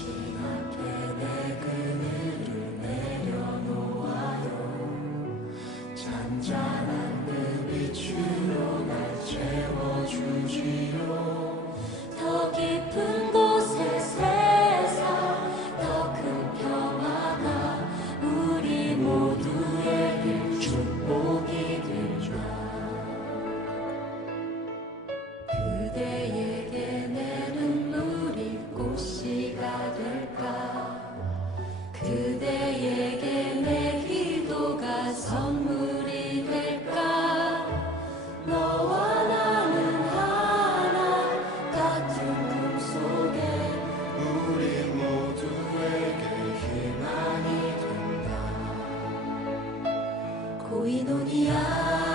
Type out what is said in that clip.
much. fluido.